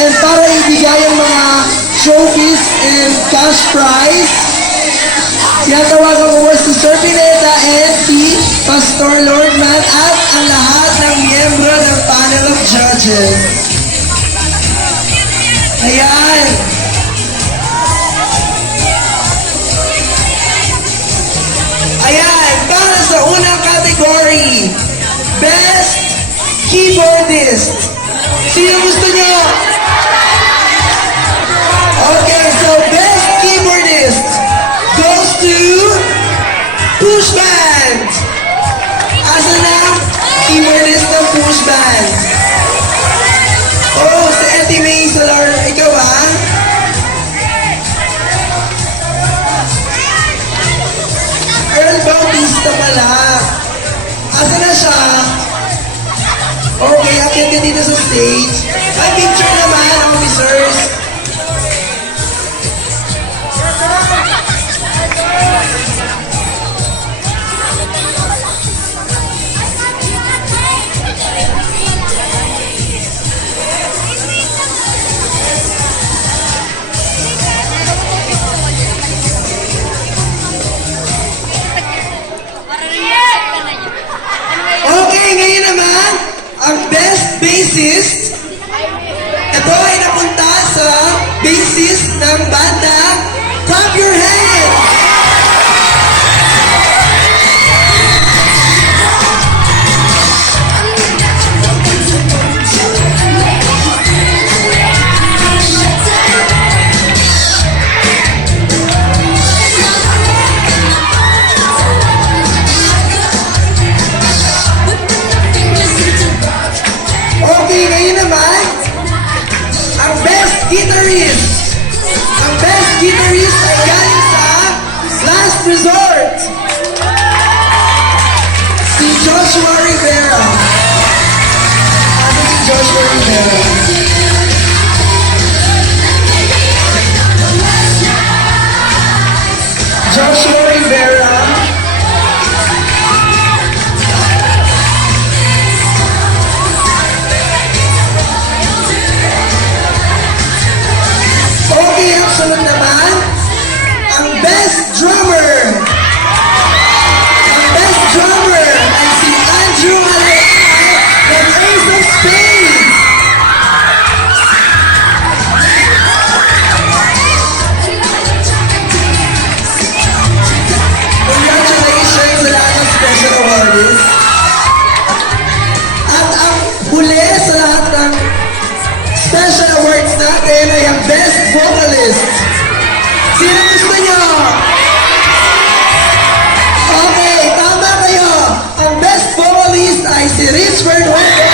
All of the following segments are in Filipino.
And para ibigay ang mga trophies and cash prize, tinatawagan ko po si Sir Pineda and si Pastor Lordman at ang lahat ng miyembro ng panel of judges. Ayan. Ayan, para sa unang category, Best Keyboardist. Sino gusto nyo? Okay, so Best Keyboardist goes to Push Band. Asa na? Keyboardist ng Push Band. Oh, si Eddie May Salar. Ikaw ba? Earl Bautista pala. Asa na siya? Okay, akyat ka dito sa stage. Ay, picture naman, officers. Okay, ngayon naman, ang best bassist. Ito ay napunta sa bassist ng banda Clap Your Hands! Okay, ngayon naman, ang best guitarist. Ang best guitarist ay galing sa Last Resort. Si Joshua Rivera. Ano si Joshua Rivera? Joshua Rivera. Okay, ang sunod naman, ang best drummer. Ang best drummer ay si Andrew Alea ng Ace of Spades. Congratulations sa lahat ng special awardees. At ang huli sa lahat ng special awards natin ay ang best vocalist. Sino gusto nyo? Okay, tama kayo. Ang best vocalist ay si Richard Huerta.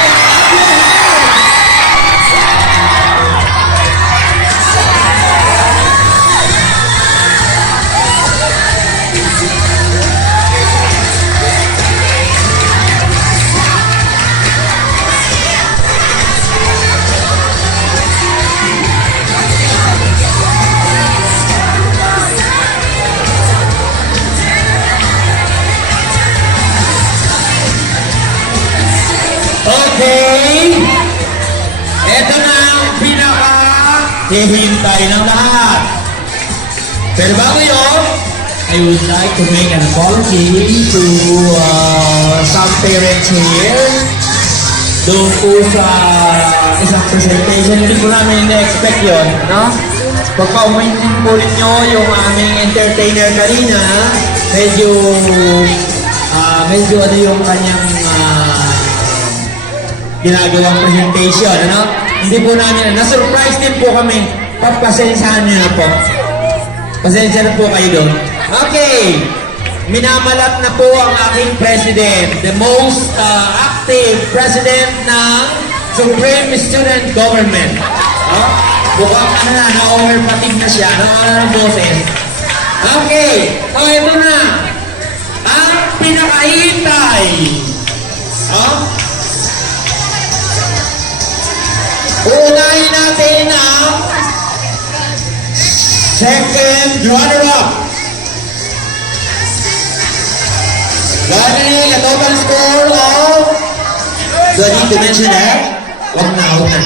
Okay, eto na ang pinaka-hihintay ng lahat. Pero bago yun, I would like to make an apology to some parents here. Doon po sa isang presentation, hindi po namin na-expect yun, no? Pagka-umaintin po rin nyo yung aming entertainer kanina, medyo ano yung kanyang ginagawang presentation, ano? Hindi po namin, na-surprise din po kami. Pasensyahan niyo na po. Pasensya na po kayo doon. Okay, minamalat na po ang aking president, the most active president ng Supreme Student Government. Bukang na-overpatig na siya, ng boses. Okay, so ito na. Ang pinakahintay. Unahin natin ang second runner-up. Galing a total score of, do I need to mention that? Huwag na, huwag na.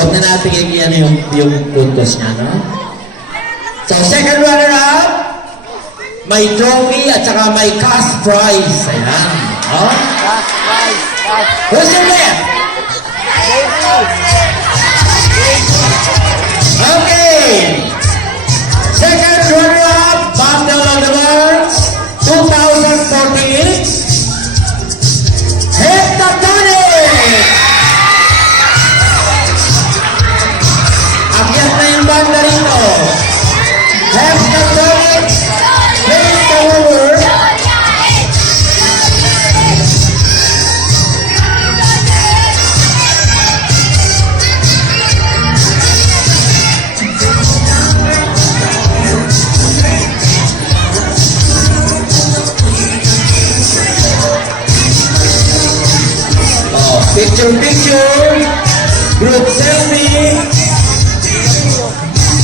Huwag na natin ano yung puntos niya, no? So, second runner-up, may trophy at saka may cash prize. Ayan. Oh? Who's your left? Okay. Second runner-up, Bundle of the Words, 2014. Heptatonic! Akyat na yung banda rito. Heptatonic, place the over. Picture, group selfie.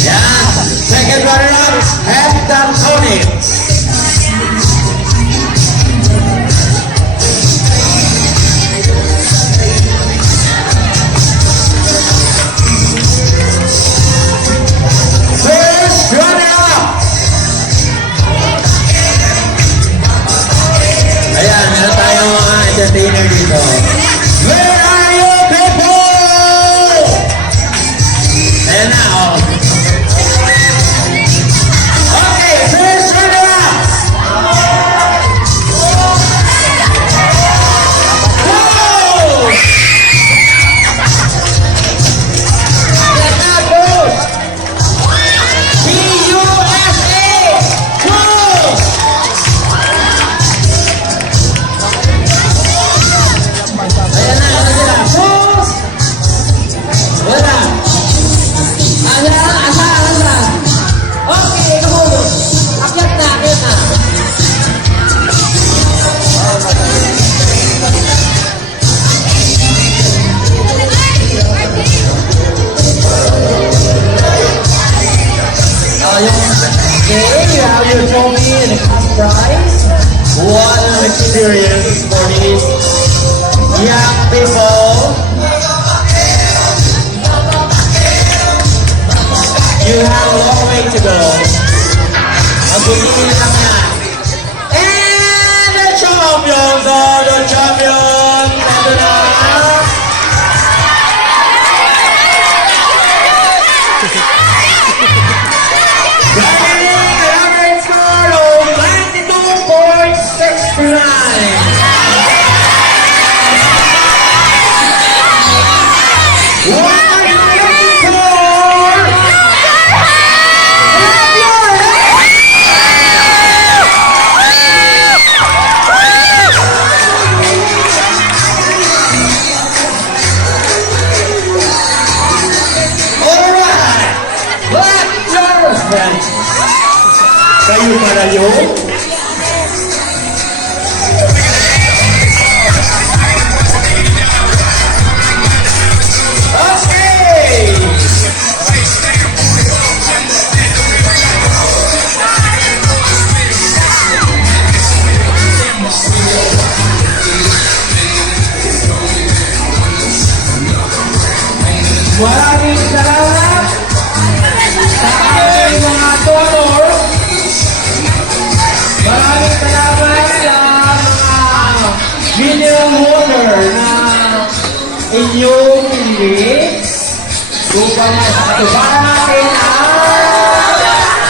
Yeah, second runner-up, Heptatonic. First runner-up. Ayan, meron tayong mga entertainer dito. Where are you people? Ayan na, oh. Okay, first runner-up. Go! Yes, na, go! PUSA! Go! Ayan na, ano sila? Push! Wala. Asa. Okay, kamulo. Akyat na. Okay, you have your trophy and a cash prize. What an experience for these young people. You have a long way to go. Magbibigay lang yan. And the champions are the champions of the night. Driving an average score of 92.69. What are you looking for? Alright! Clap your hands! Kayo para yun? Okay! Maraming salamat sa ating mga donors. Maraming salamat sa mga mineral water na inyong pili upang matupad natin ang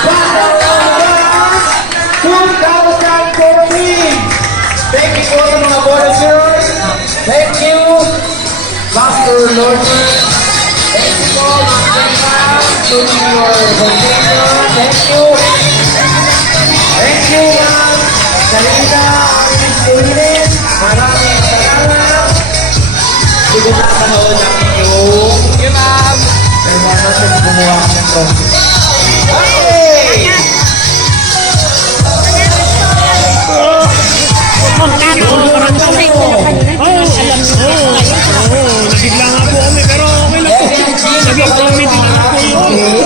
Battle of the Bands 2014. Thank you po sa mga volunteers. Thank you, Pastor Lordman. Thank you po, Master Pam, to your container. Thank you. Thank you, Ma'am Salida, Miss Ulin. Maraming salamat. Siguro na panahon namin yung... Thank you, Ma'am. Performance na gumawa kami ito. Okay! Nabigla nga po kami, pero okay lang po. Nag-comment din ako po yun.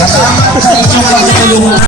Kasama sa inyong